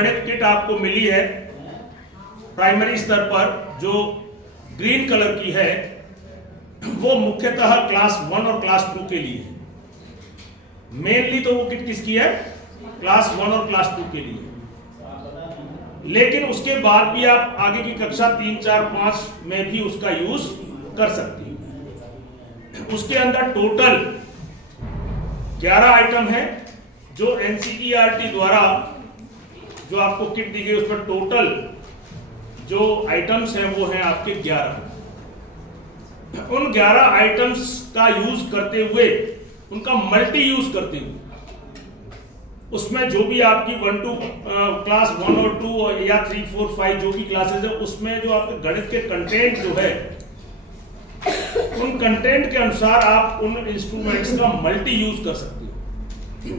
गणित किट आपको मिली है प्राइमरी स्तर पर जो ग्रीन कलर की है, वो मुख्यतः क्लास 1 और क्लास 2 के लिए है। मेनली तो वो किट किसकी है? क्लास 1 और क्लास 2 के लिए। लेकिन उसके बाद भी आप आगे की कक्षा 3, 4, 5 में भी उसका यूज कर सकती हैं। उसके अंदर टोटल 11 आइटम है जो एनसीईआरटी द्वारा जो आपको किट दी गई, उस पर टोटल जो आइटम्स हैं वो हैं आपके 11। उन 11 आइटम्स का यूज करते हुए, उनका मल्टी यूज करते हुए, उसमें जो भी आपकी क्लास 1 और 2 या 3, 4, 5 जो भी क्लासेस है, उसमें जो आपके गणित के कंटेंट जो है, उन कंटेंट के अनुसार आप उन इंस्ट्रूमेंट्स का मल्टी यूज कर सकते हो।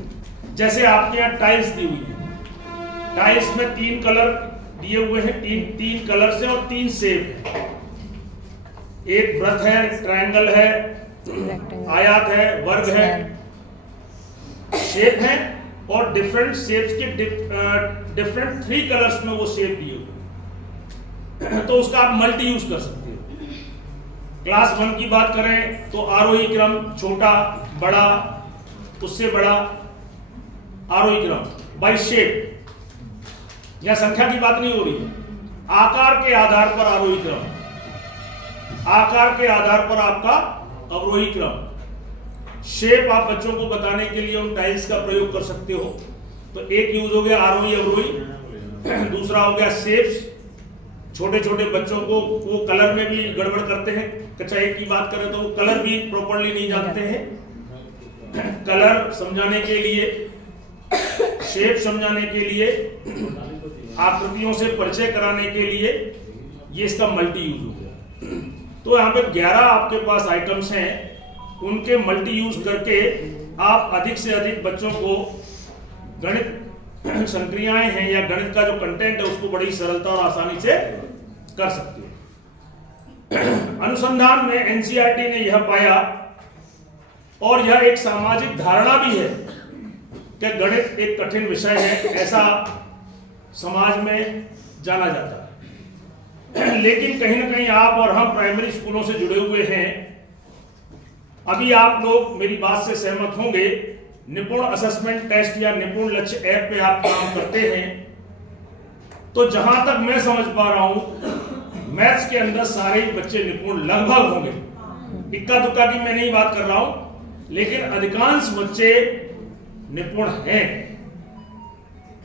जैसे आपके यहाँ टाइल्स दी हुई है, टाइल्स में 3 कलर दिए हुए हैं, तीन कलर्स हैं और 3 शेप है। एक वृत्त है, ट्रायंगल है, आयत है, वर्ग है, शेप है, और डिफरेंट शेप्स के डिफरेंट 3 कलर्स में वो शेप दिए हुए, तो उसका आप मल्टी यूज कर सकते हो। क्लास 1 की बात करें तो आरोही क्रम, छोटा, बड़ा, उससे बड़ा, आरोही क्रम बाय शेप, यह संख्या की बात नहीं हो रही है, आकार के आधार पर आरोही क्रम, आकार के आधार पर आपका अवरोही क्रम। शेप आप बच्चों को बताने के लिए उन टाइल्स का प्रयोग कर सकते हो। तो एक यूज हो गया आरोही अवरोही, दूसरा हो गया शेप्स। छोटे छोटे बच्चों को वो कलर में भी गड़बड़ करते हैं, कक्षा 1 की बात करें तो वो कलर भी प्रॉपर्ली नहीं जानते हैं। कलर समझाने के लिए, शेप समझाने के लिए, आकृतियों से परिचय कराने के लिए ये इसका मल्टी यूज हो गया। तो यहाँ पे 11 आपके पास आइटम्स हैं, उनके मल्टी यूज करके आप अधिक से अधिक बच्चों को गणित संक्रियाएं हैं या गणित का जो कंटेंट है उसको बड़ी सरलता और आसानी से कर सकते हैं। अनुसंधान में एनसीईआरटी ने यह पाया, और यह एक सामाजिक धारणा भी है कि गणित एक कठिन विषय है, ऐसा समाज में जाना जाता है। लेकिन कहीं ना कहीं आप और हम प्राइमरी स्कूलों से जुड़े हुए हैं। अभी आप लोग मेरी बात से सहमत होंगे, निपुण असेसमेंट टेस्ट या निपुण लक्ष्य ऐप पे आप काम करते हैं। तो जहां तक मैं समझ पा रहा हूं, मैथ्स के अंदर सारे ही बच्चे निपुण लगभग होंगे। इक्का दुक्का की मैं नहीं बात कर रहा हूं, लेकिन अधिकांश बच्चे निपुण हैं।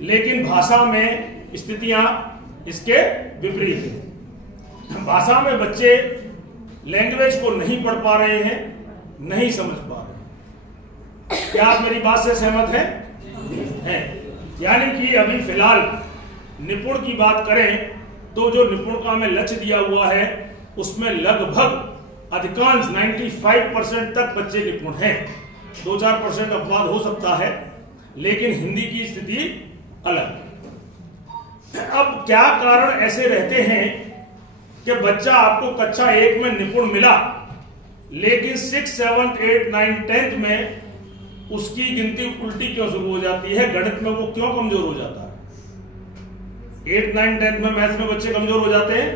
लेकिन भाषा में स्थितियां इसके विपरीत हैं। भाषा में बच्चे लैंग्वेज को नहीं पढ़ पा रहे हैं, नहीं समझ पा रहे। क्या आप मेरी बात से सहमत हैं? यानी कि अभी फिलहाल निपुण की बात करें तो जो निपुणता में लक्ष्य दिया हुआ है उसमें लगभग अधिकांश 95% तक बच्चे निपुण हैं। 2-4% अपवाद हो सकता है, लेकिन हिंदी की स्थिति अलग। अब क्या कारण ऐसे रहते हैं कि बच्चा आपको कक्षा 1 में निपुण मिला, लेकिन 6, 7, 8, 9, 10th में उसकी गिनती उल्टी क्यों शुरू हो जाती है? गणित में वो क्यों कमजोर हो जाता है? 8, 9, 10th में मैथ्स में बच्चे कमजोर हो जाते हैं,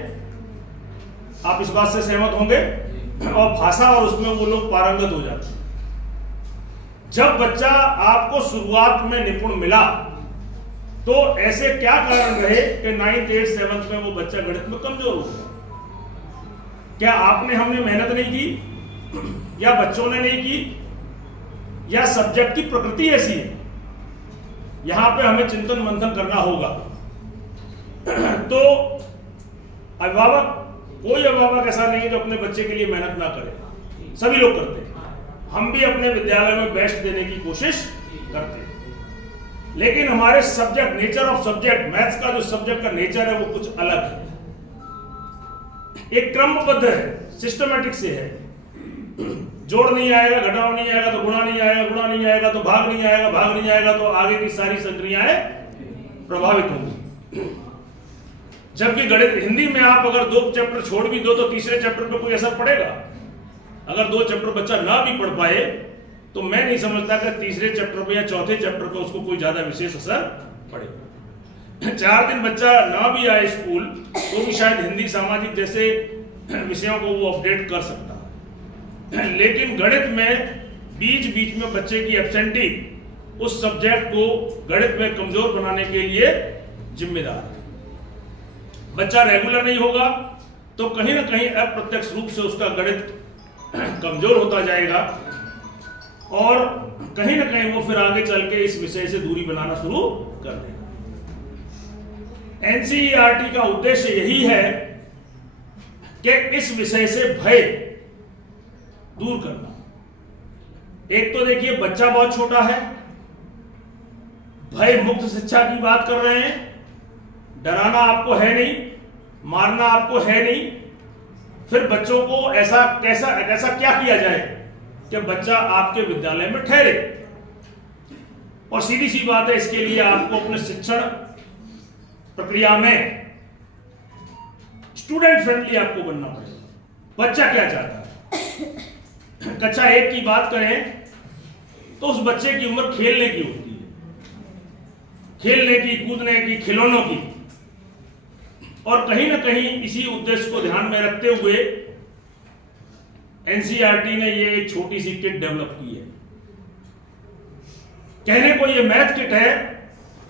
आप इस बात से सहमत होंगे। और भाषा और उसमें वो लोग पारंगत हो जाते हैं। जब बच्चा आपको शुरुआत में निपुण मिला तो ऐसे क्या कारण रहे कि 9th, 8th, 7th में वो बच्चा गणित में कमजोर हो गया? क्या हमने मेहनत नहीं की, या बच्चों ने नहीं की, या सब्जेक्ट की प्रकृति ऐसी है? यहां पे हमें चिंतन मंथन करना होगा। तो अभिभावक, कोई अभिभावक ऐसा नहीं है जो अपने बच्चे के लिए मेहनत ना करे, सभी लोग करते हैं। हम भी अपने विद्यालय में बेस्ट देने की कोशिश करते हैं, लेकिन हमारे subject, nature of subject, maths का जो सब्जेक्ट का नेचर है वो कुछ अलग है। एक क्रमबद्ध है, सिस्टमैटिक से है। जोड़ नहीं आएगा, घटाव नहीं आएगा तो गुणा नहीं आएगा, गुणा नहीं आएगा तो भाग नहीं आएगा, भाग नहीं आएगा तो आगे की सारी संक्रियाएं प्रभावित होंगी। जबकि गणित, हिंदी में आप अगर 2 चैप्टर छोड़ भी दो तो तीसरे चैप्टर पर कोई असर पड़ेगा। अगर 2 चैप्टर बच्चा ना भी पढ़ पाए तो मैं नहीं समझता कि तीसरे चैप्टर पे या चौथे चैप्टर पे उसको कोई ज्यादा विशेष असर पड़ेगा। 4 दिन बच्चा ना भी आए स्कूल तो भी शायद हिंदी सामाजिक जैसे विषयों को वो अपडेट कर सकता है। लेकिन गणित में बीच बीच में बच्चे की एब्सेंटी उस सब्जेक्ट को गणित में कमजोर बनाने के लिए जिम्मेदार है। बच्चा रेगुलर नहीं होगा तो कहीं ना कहीं अप्रत्यक्ष रूप से उसका गणित कमजोर होता जाएगा और कहीं ना कहीं वो फिर आगे चल के इस विषय से दूरी बनाना शुरू कर देगा। एनसीईआरटी का उद्देश्य यही है कि इस विषय से भय दूर करना। एक तो देखिए बच्चा बहुत छोटा है, भय मुक्त शिक्षा की बात कर रहे हैं, डराना आपको है नहीं, मारना आपको है नहीं, फिर बच्चों को ऐसा क्या किया जाए कि बच्चा आपके विद्यालय में ठहरे। और सीधी सी बात है, इसके लिए आपको अपने शिक्षण प्रक्रिया में स्टूडेंट फ्रेंडली आपको बनना पड़ेगा। बच्चा क्या चाहता है? कक्षा 1 की बात करें तो उस बच्चे की उम्र खेलने की होती है, खेलने की, कूदने की, खिलौनों की। और कहीं ना कहीं इसी उद्देश्य को ध्यान में रखते हुए एनसीईआरटी ने ये एक छोटी सी किट डेवलप की है। कहने को ये मैथ किट है,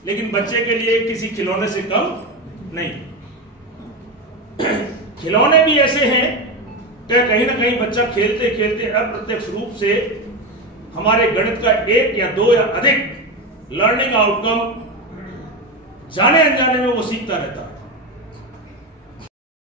लेकिन बच्चे के लिए किसी खिलौने से कम नहीं। खिलौने भी ऐसे हैं कि कहीं ना कहीं बच्चा खेलते खेलते अप्रत्यक्ष रूप से हमारे गणित का 1 या 2 या अधिक लर्निंग आउटकम जाने अनजाने में वो सीखता रहता है।